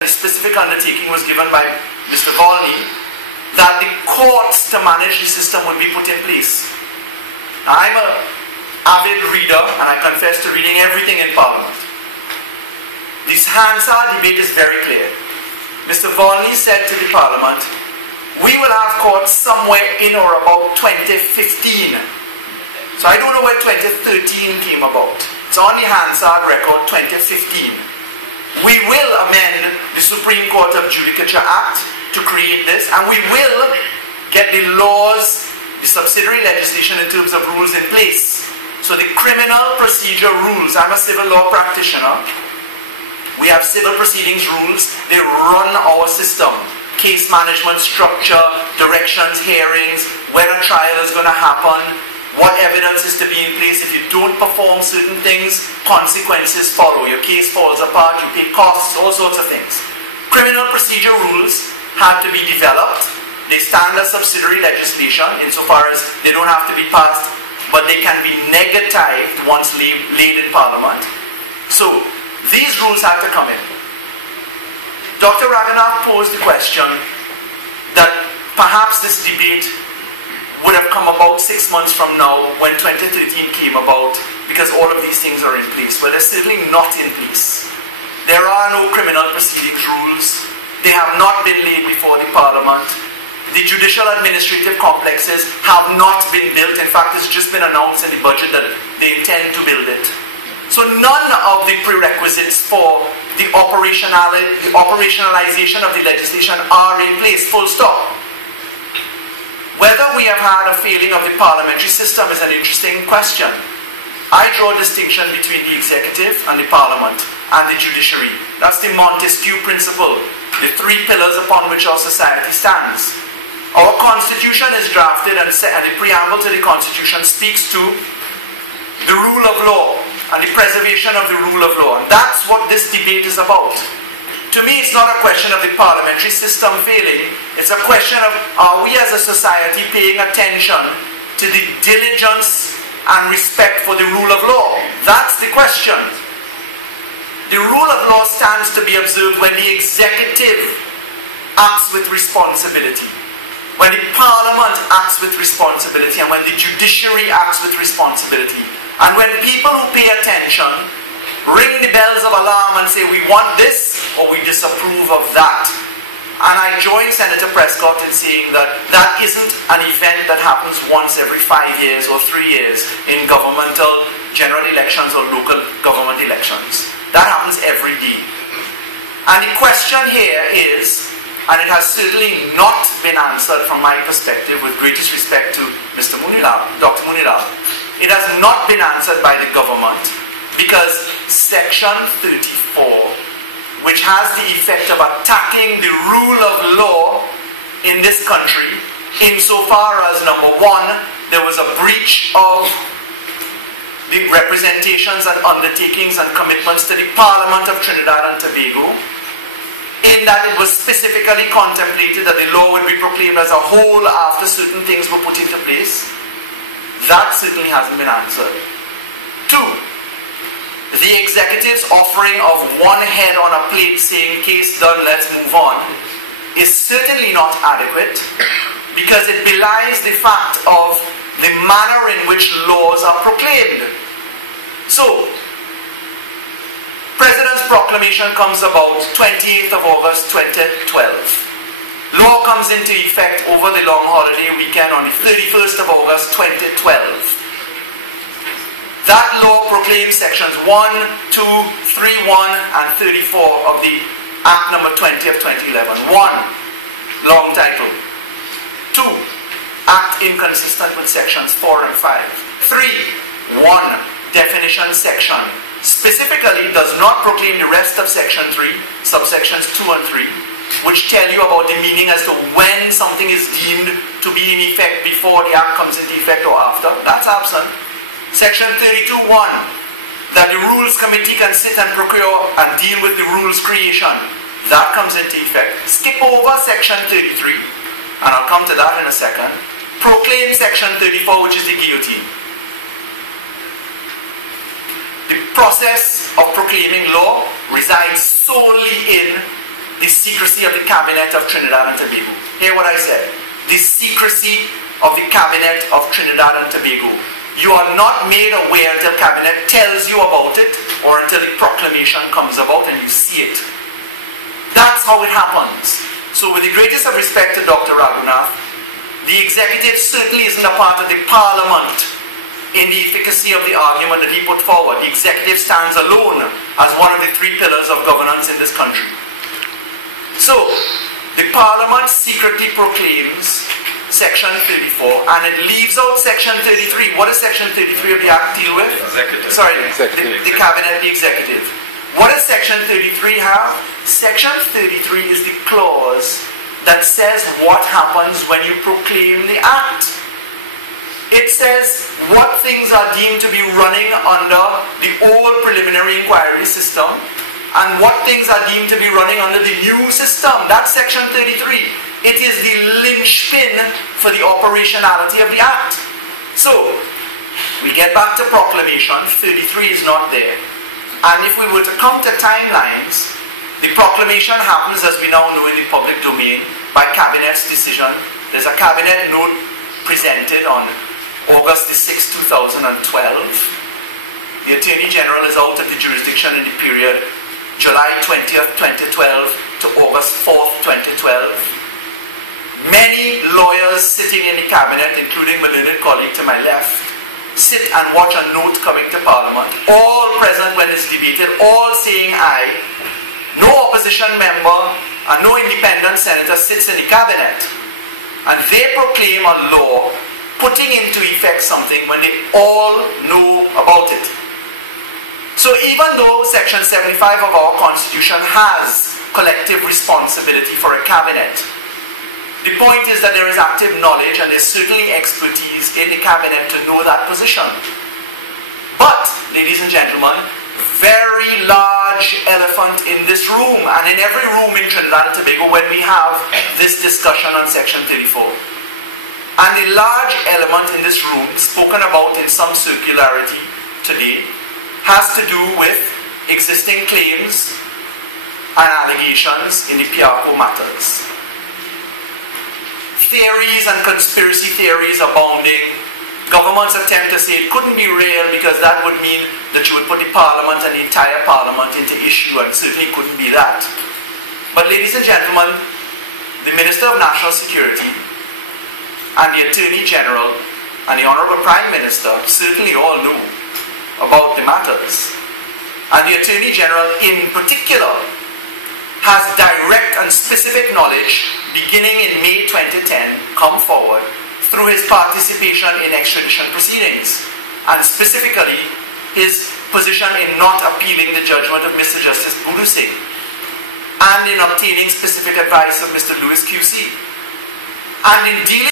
The specific undertaking was given by Mr. Volney that the courts to manage the system would be put in place. Now, I'm an avid reader and I confess to reading everything in Parliament. This Hansard debate is very clear. Mr. Volney said to the Parliament, we will have courts somewhere in or about 2015. So I don't know where 2013 came about. It's on the Hansard record, 2015. We will amend the Supreme Court of Judicature Act to create this, and we will get the laws, the subsidiary legislation in terms of rules in place. So the criminal procedure rules, I'm a civil law practitioner, we have civil proceedings rules, they run our system. Case management structure, directions, hearings, when a trial is going to happen, what evidence is to be in place. If you don't perform certain things, consequences follow. Your case falls apart, you pay costs, all sorts of things. Criminal procedure rules have to be developed. They stand as subsidiary legislation insofar as they don't have to be passed, but they can be negatived once laid in Parliament. So, these rules have to come in. Dr. Raghunath posed the question that perhaps this debate would have come about 6 months from now when 2013 came about, because all of these things are in place. Well, they're certainly not in place. There are no criminal proceedings rules. They have not been laid before the Parliament. The judicial administrative complexes have not been built. In fact, it's just been announced in the budget that they intend to build it. So none of the prerequisites for the operationalization of the legislation are in place, full stop. Whether we have had a failing of the parliamentary system is an interesting question. I draw a distinction between the executive and the parliament and the judiciary. That's the Montesquieu principle, the three pillars upon which our society stands. Our constitution is drafted and the preamble to the constitution speaks to the rule of law and the preservation of the rule of law. And that's what this debate is about. To me, it's not a question of the parliamentary system failing. It's a question of, are we as a society paying attention to the diligence and respect for the rule of law? That's the question. The rule of law stands to be observed when the executive acts with responsibility, when the parliament acts with responsibility, and when the judiciary acts with responsibility. And when people who pay attention ring the bells of alarm and say, we want this or we disapprove of that. And I join Senator Prescott in saying that that isn't an event that happens once every 5 years or 3 years in governmental general elections or local government elections. That happens every day. And the question here is, and it has certainly not been answered from my perspective, with greatest respect to Mr. Munilal, Dr. Munilal, it has not been answered by the government, because Section 34, which has the effect of attacking the rule of law in this country, insofar as, number one, there was a breach of the representations and undertakings and commitments to the Parliament of Trinidad and Tobago, in that it was specifically contemplated that the law would be proclaimed as a whole after certain things were put into place. That certainly hasn't been answered. Two, the executive's offering of one head on a plate saying, case done, let's move on, is certainly not adequate, because it belies the fact of the manner in which laws are proclaimed. So, President's proclamation comes about 28th of August 2012. Law comes into effect over the long holiday weekend on the 31st of August 2012. That law proclaims sections 1, 2, 3, 1 and 34 of the Act number 20 of 2011. 1, long title. 2, Act inconsistent with sections 4 and 5. 3, 1, definition section. Specifically does not proclaim the rest of section 3, subsections 2 and 3, which tell you about the meaning as to when something is deemed to be in effect before the Act comes into effect or after. That's absent. Section 32.1, that the Rules Committee can sit and procure and deal with the rules creation. That comes into effect. Skip over Section 33, and I'll come to that in a second. Proclaim Section 34, which is the guillotine. The process of proclaiming law resides solely in secrecy of the Cabinet of Trinidad and Tobago. Hear what I said. The secrecy of the Cabinet of Trinidad and Tobago. You are not made aware until Cabinet tells you about it or until the proclamation comes about and you see it. That's how it happens. So with the greatest of respect to Dr. Raghunath, the executive certainly isn't a part of the parliament in the efficacy of the argument that he put forward. The executive stands alone as one of the three pillars of governance in this country. So, the parliament secretly proclaims Section 34 and it leaves out Section 33. What does Section 33 of the Act deal with? Executive. Sorry, the Cabinet, the Executive. What does Section 33 have? Section 33 is the clause that says what happens when you proclaim the Act. It says what things are deemed to be running under the old preliminary inquiry system and what things are deemed to be running under the new system. That's Section 33. It is the linchpin for the operationality of the Act. So, we get back to proclamation. 33 is not there. And if we were to come to timelines, the proclamation happens, as we now know in the public domain, by Cabinet's decision. There's a Cabinet note presented on August the 6th, 2012. The Attorney General is out of the jurisdiction in the period July 20th, 2012 to August 4th, 2012. Many lawyers sitting in the Cabinet, including my learned colleague to my left, sit and watch a note coming to Parliament, all present when it's debated, all saying aye. No opposition member and no independent senator sits in the Cabinet. And they proclaim a law putting into effect something when they all know about it. So even though Section 75 of our Constitution has collective responsibility for a Cabinet, the point is that there is active knowledge and there's certainly expertise in the Cabinet to know that position. But, ladies and gentlemen, very large elephant in this room and in every room in Trinidad and Tobago when we have this discussion on Section 34. And the large element in this room, spoken about in some circularity today, has to do with existing claims and allegations in the Piarco matters. Theories and conspiracy theories abounding. Governments attempt to say it couldn't be real because that would mean that you would put the Parliament and the entire Parliament into issue, and certainly couldn't be that. But ladies and gentlemen, the Minister of National Security and the Attorney General and the Honourable Prime Minister certainly all know about the matters. And the Attorney General in particular has direct and specific knowledge beginning in May 2010 come forward through his participation in extradition proceedings and specifically his position in not appealing the judgment of Mr. Justice Budu Singh and in obtaining specific advice of Mr. Lewis QC and in dealing